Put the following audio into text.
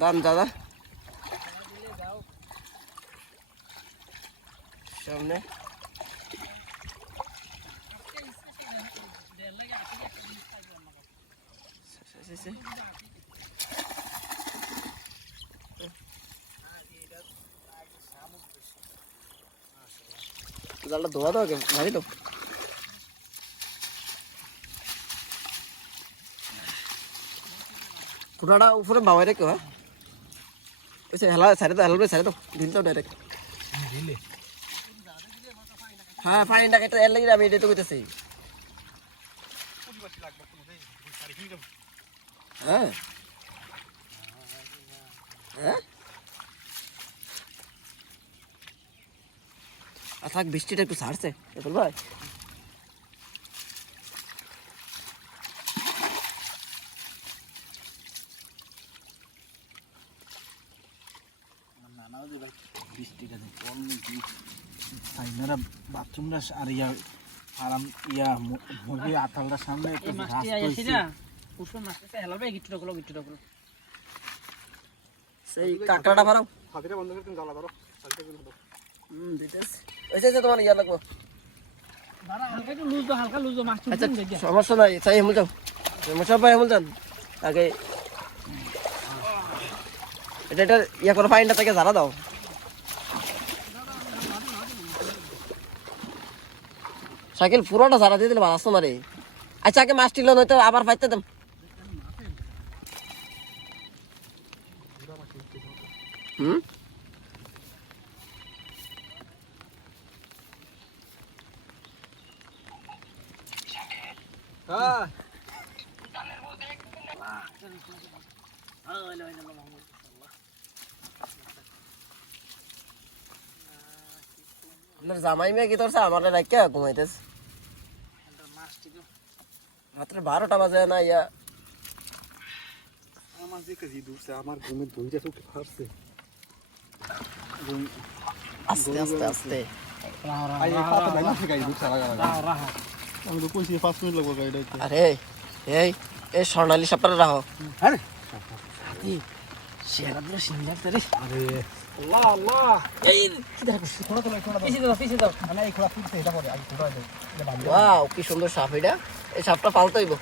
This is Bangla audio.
দাম দাদা সামনে জালটা ধোয়া দাও ভারী তো পুরাটা উপরে বাবাই রেখো হ্যাঁ ওই হেলা সাইডে তো হেলবে সাইডে তো ঢিল তো ডাইরেক্ট ঢিলে হ্যাঁ ফাইনটা কেটে এর লাগি আমি এটা তো কইতেছি হ্যাঁ হ্যাঁ থাক বৃষ্টিটা একটু ছাড়ছে এগুলো ভাই বৃষ্টিটা সাইনারা বাথরুমটা আর ইয়া আরাম ইয়া মুরগি আতালটার সামনে একটু ঘাস কইছি কুসুম মাছটা হেলাবে গিট্টুটা গুলো সেই কাঁকড়াটা মারাও হাতিটা বন্ধ করে তুমি জ্বালা করো হাতিটা কিন্তু দাও দিতেছ ওইসে তোমার ইয়া লাগবো হালকা একটু লুজ দাও হালকা লুজ দাও মাছ আচ্ছা সমস্যা নাই চাই হেমুল যাও সমস্যা ভাই হেমুল যান আগে এটা ইয়া করো ফাইনটা থেকে ঝাড়া দাও সাইকেল পুরোটা ঝাড়া দিয়ে দিলে ভালো আসতো মারে আচ্ছা আগে মাছ টিল নয়তো আবার ফাইতে দেন হুম হ্যাঁ জামাই মেয়ে কি তোর আমার রাখা ঘুমাইতেছ মাত্র 12টা বাজে না ইয়া আমার যে কাজি দুসে আমার ঘুমে ধুইটা তো ফারছে আস্তে আস্তে আস্তে আই পাতা লাগা থেকে গাই দুসে লাগা রাহা আমি তো কইছি 5 মিনিট লাগবে গাইডাইতে আরে এই স্বর্ণালী সাপটা রাখো আরে শেয়ারা পুরো সিঙ্গার রে আরে আল্লাহ আল্লাহ এই থোড়া পিছে দাও মানে এই খোলা ফুটছে এটা পরে আগে খোলা দাও ওয়াও কি সুন্দর সাপ এটা এই সাপটা পালতে হইব